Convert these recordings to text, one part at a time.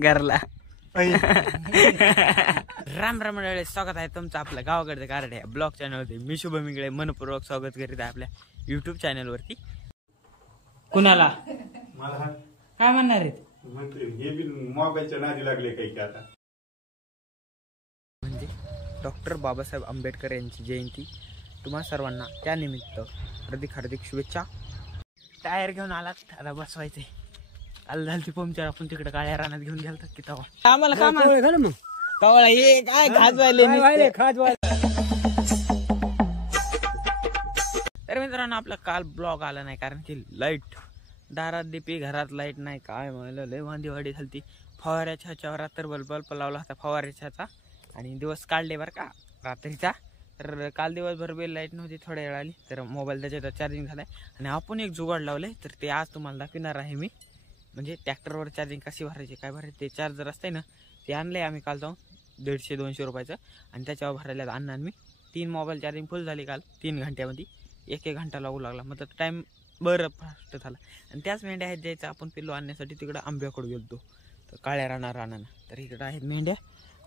घरला राम राम मंडळी, स्वागत आहे तुमचं आपल्या गावाकडचं कार्ड आहे ब्लॉग चॅनलवरती. मी शुभम इंगळे मनपूर्वक स्वागत करीत आहे आपल्या युट्यूब चॅनलवरती. कुणाला काय म्हणणार आहेत हे बी मोबाईलच्या नादी लागले काही की आता. म्हणजे डॉक्टर बाबासाहेब आंबेडकर यांची जयंती तुम्हा सर्वांना त्यानिमित्त हार्दिक हार्दिक शुभेच्छा. टायर घेऊन आलात, आता बसवायचे. काल झालती पंक्चर, आपण तिकडे काळ्या रानात घेऊन गेलतात की तेव्हा आम्हाला काय मग कवळा हे काय खाजवायले. तर मित्रांनो, आपला काल ब्लॉग आला नाही कारण की लाईट दारात दिपी, घरात लाईट नाही. काय म्हणलं लय वांदीवाडी झालती. फवाऱ्याच्या ह्याच्यावर रात्र बल्ब लावला होता फवाऱ्याच्या ह्याचा, आणि दिवस काढले बरं का रात्रीचा. तर काल दिवसभर बेल लाईट नव्हती, थोड्या वेळ आली. तर मोबाईल त्याच्यात चार्जिंग झालाय आणि आपण एक जुगाड लावलंय, तर ते आज तुम्हाला दाखविणार आहे मी. म्हणजे ट्रॅक्टरवर चार्जिंग कशी भरायची, काय भरायचे, ते चार्जर असते ना ते आणलंय आम्ही काल जाऊन 150-200 रुपयाचं, आणि त्याच्यावर भरायला आणणार मी. 3 मोबाईल चार्जिंग फुल झाली काल 3 घंट्यामध्ये. 1 घंटा लागू लागला, मग टाईम बरं फास्ट झाला. आणि त्याच मेंढ्या आहेत ज्यायचं आपण पिल्लू आणण्यासाठी तिकडं आंब्याकडे गेलतो, तर काळ्या रानानं. तर इकडं आहेत मेंढ्या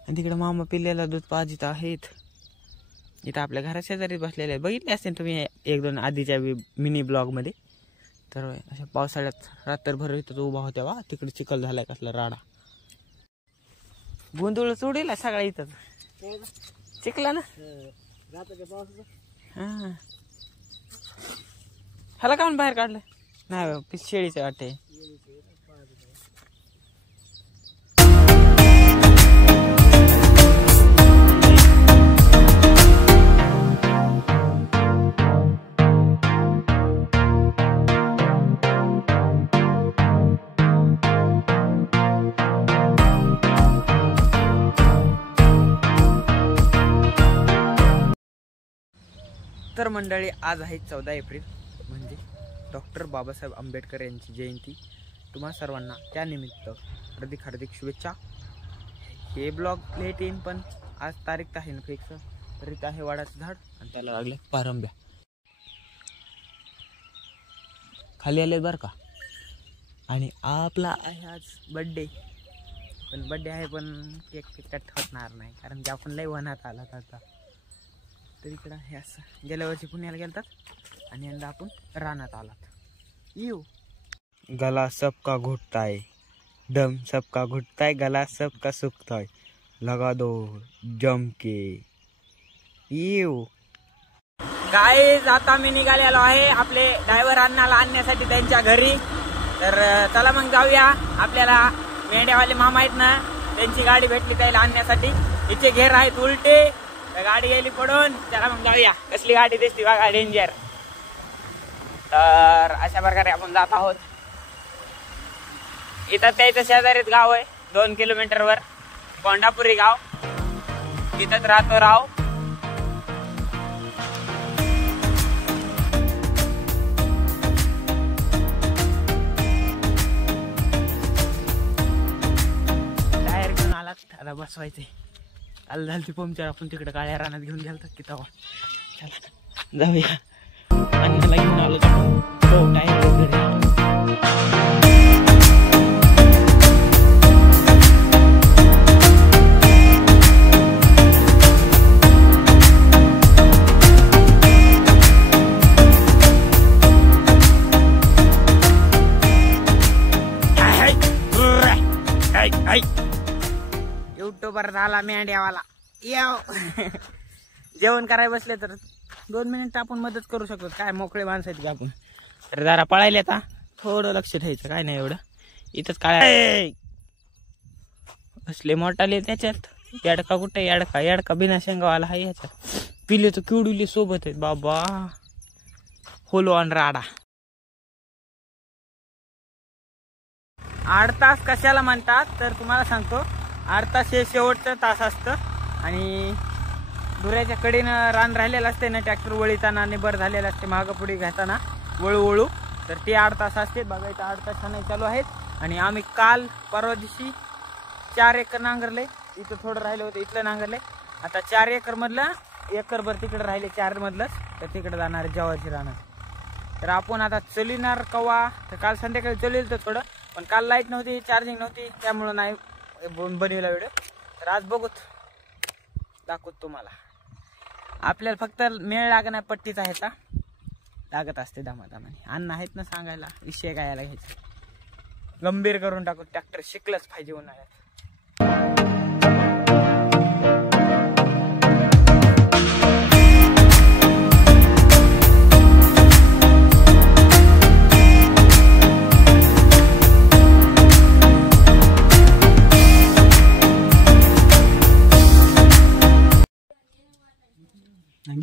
आणि तिकडं मामा पिल्ल्याला दूध पाजित आहेत. इथं आपल्या घरा शेजारी बसलेले आहेत, बघितले असते तुम्ही 1-2 आधीच्या मिनी ब्लॉगमध्ये. तर अशा पावसाळ्यात रात्रभर इथं उभा होत्या वा, तिकडे चिखल झालाय कसला राडा. गोंधळ सोडीला सगळा इथं चिखला ना. हा, ह्याला का बाहेर काढलं नाही, शेळीचं वाटते. तर मंडळी, आज आहे 14 एप्रिल, म्हणजे डॉक्टर बाबासाहेब आंबेडकर यांची जयंती. तुम्हा सर्वांना त्यानिमित्त हार्दिक हार्दिक शुभेच्छा. हे ब्लॉग लेट येईन, पण आज तारीख आहे ना फिक्स. तर इथं आहे वाडाचं झाड आणि त्याला लागले पारंब्या. खाली आले बरं का. आणि आपला आहे आज बड्डे, पण बड्डे आहे पण केक कट होणार नाही कारण की आपण लय वनात आला आता. तर इकडं हे असं गेल्या वर्षी पुण्याला गेलतात आणि यंदा आपण रानात आलात. येऊ गला सबका घुटता है, दम सबका घुटता है, गला सबका सुखता है, लगा दो जम के. येऊ काय आता मी निघालेलो आहे आपले ड्रायव्हर अण्णाला आणण्यासाठी त्यांच्या घरी. तर चला मग जाऊया. आपल्याला मेंढ्यावाले मामा आहेत ना, त्यांची गाडी भेटली त्याला आणण्यासाठी. तिचे घेर आहेत उलटे, गाडी गेली पडून. त्याला मग जाऊया. कसली गाडी दिसली बघा, डेंजर. तर अशा प्रकारे आपण जात आहोत. इथं त्याचं शेजारीच गाव आहे 2 किलोमीटरवर, कोंडापुरी गाव. तिथंच राहतो राव. टायर घेऊन आलात, आता बसवायचे. काल झालती पंक्चर, आपण तिकडे काळ्या रानात घेऊन गेलतात की तेव्हा. चला जाऊया. अन्नाला घेऊन आलो टायर वगैरे. युट्यूबर झाला मेंढ्यावाला. जेवण करायला बसले तर 2 मिनिट आपण मदत करू शकतो. काय मोकळे माणसं आहेत का आपण. तर जरा पळायले आता, थोडं लक्ष ठेवायचं, काय नाही एवढं. इथंच काय असले मोठाले त्याच्यात. याडका कुठे, याडका बिना शेंगावाला आहे ह्याच्यात. पिले तर किवडुली सोबत आहेत बाबा. होलो आणि राडा. 8 तास कशाला म्हणतात तर तुम्हाला सांगतो. 8 तास हे शेवटचं तास असतं. आणि दुऱ्याच्या कडेनं रान राहिलेलं असते ना, ट्रॅक्टर वळीताना निबर झालेलं असते, मागं पुढे घेताना वळू. तर ते 8 तास असते बघायचं. 8 तास नाही चालू आहेत. आणि आम्ही काल परवा दिवशी 4 एकर नांगरले. इथं थोडं राहिलं होतं, इथलं नांगरले. आता 4 एकर मधलं एकरभर तिकडे राहिले 4 मधलंच. तर तिकडे जाणार जवाची राहणार. तर आपण आता चलिणार कवा, तर काल संध्याकाळी चलेल तर थोडं, पण काल लाईट नव्हती, चार्जिंग नव्हती, त्यामुळं नाही बनवला व्हिडिओ. तर आज बघूत दाखवत तुम्हाला. आपल्याला फक्त मेळ लागणार पट्टीचा ह्याचा लागत असते दमादमाने. अन्न आहेत ना सांगायला, विषय काय यायला घ्यायचा. गंभीर करून टाकू. ट्रॅक्टर शिकलंच पाहिजे उन्हाळ्यात.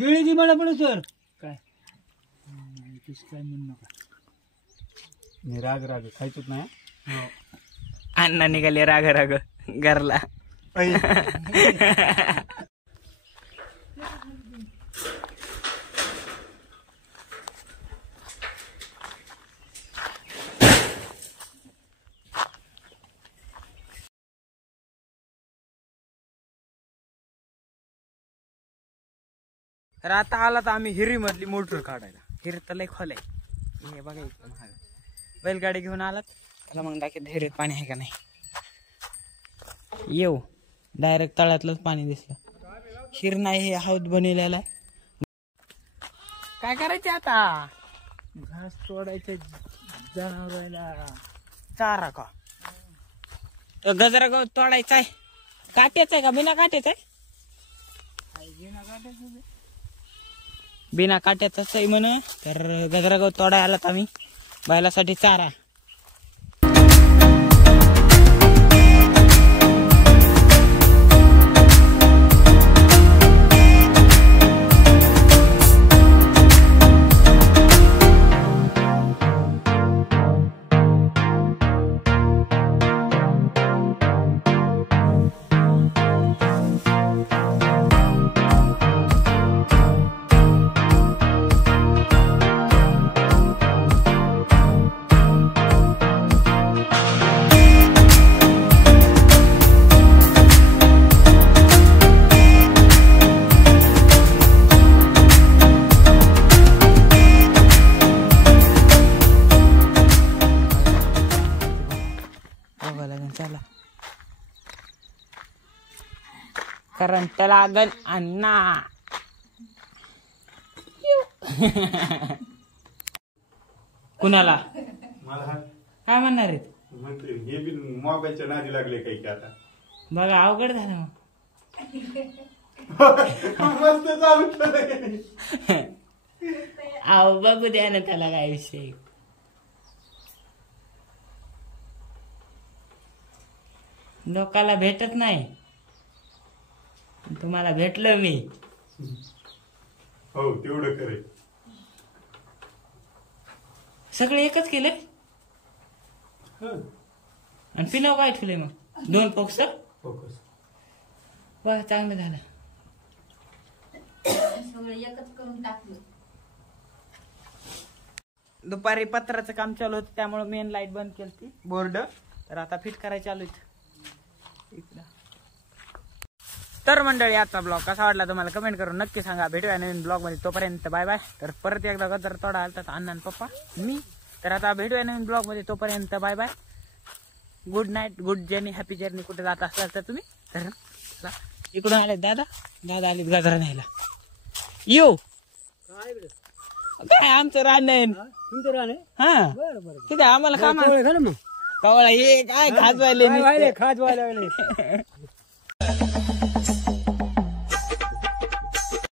गिळीची मला पण सर काय काय म्हणू नका. मी राग खायचोच नाही. अण्णा निघाले राग राग घरला. तर आता आला तर आम्ही हिरी मधली मोटर काढायला. हिरी तर लय खोल आहे. हे बघा इकडं महाग. बैलगाडी घेऊन आलात त्याला मग दाखवत हिरीत पाणी आहे का नाही. येऊ डायरेक्ट तळ्यातलंच पाणी दिसलं. हिर नाही हे हौद बनवलेला. काय करायचे आता. घास तोडायचे जनावराला. चारा का गजरा गवत तोडायचा आहे. काट्याचा आहे का बिना काट्याचा आहे. बिना काट्याचाच आहे म्हण. तर गजरा गवत तोडाय आलात आम्ही बैलासाठी चारा. चला करंट लागल अण्णा. कुणाला मला काय म्हणणार आहेत. म्हणते हे बी मोबाईलच्या नादी लागले काही की आता. बघा अवघड झालं मग. मस्त चालू केलं. अहो बघू द्या ना त्याला काय विषय. लोकाला भेटत नाही तुम्हाला भेटलं मी. हो तेवढं करे. सगळे एकच केले आणि पिनाव काय ठेवले मग 2 फोक्स. फोकस बघा चांगलं झालं. सगळं एकच करून टाकलं. दुपारी पत्राचं काम चालू होतं त्यामुळे मेन लाईट बंद केली बोर्ड. तर आता फिट करायला चालू आहे. तर मंडळी आजचा ब्लॉग कसा वाटला तुम्हाला कमेंट करून नक्की सांगा. भेटूया नवीन ब्लॉग मध्ये. तोपर्यंत बाय बाय. तर परत एकदा गजर तोडा आलतात अण्णा आणि पप्पा मी. तर आता भेटूया नवीन ब्लॉग मध्ये. तोपर्यंत bye bye. Good night, good journey, happy journey. कुठे जात असाल तर तुम्ही. तर इकडून आले दादा आलेत गजरा न्यायला. येऊ काय आमचं रान नाही. तुमचं राहणे हा बरं बरं तिथे आम्हाला काम मग कवळा हे काय खाजवायले खाजवायला लागले.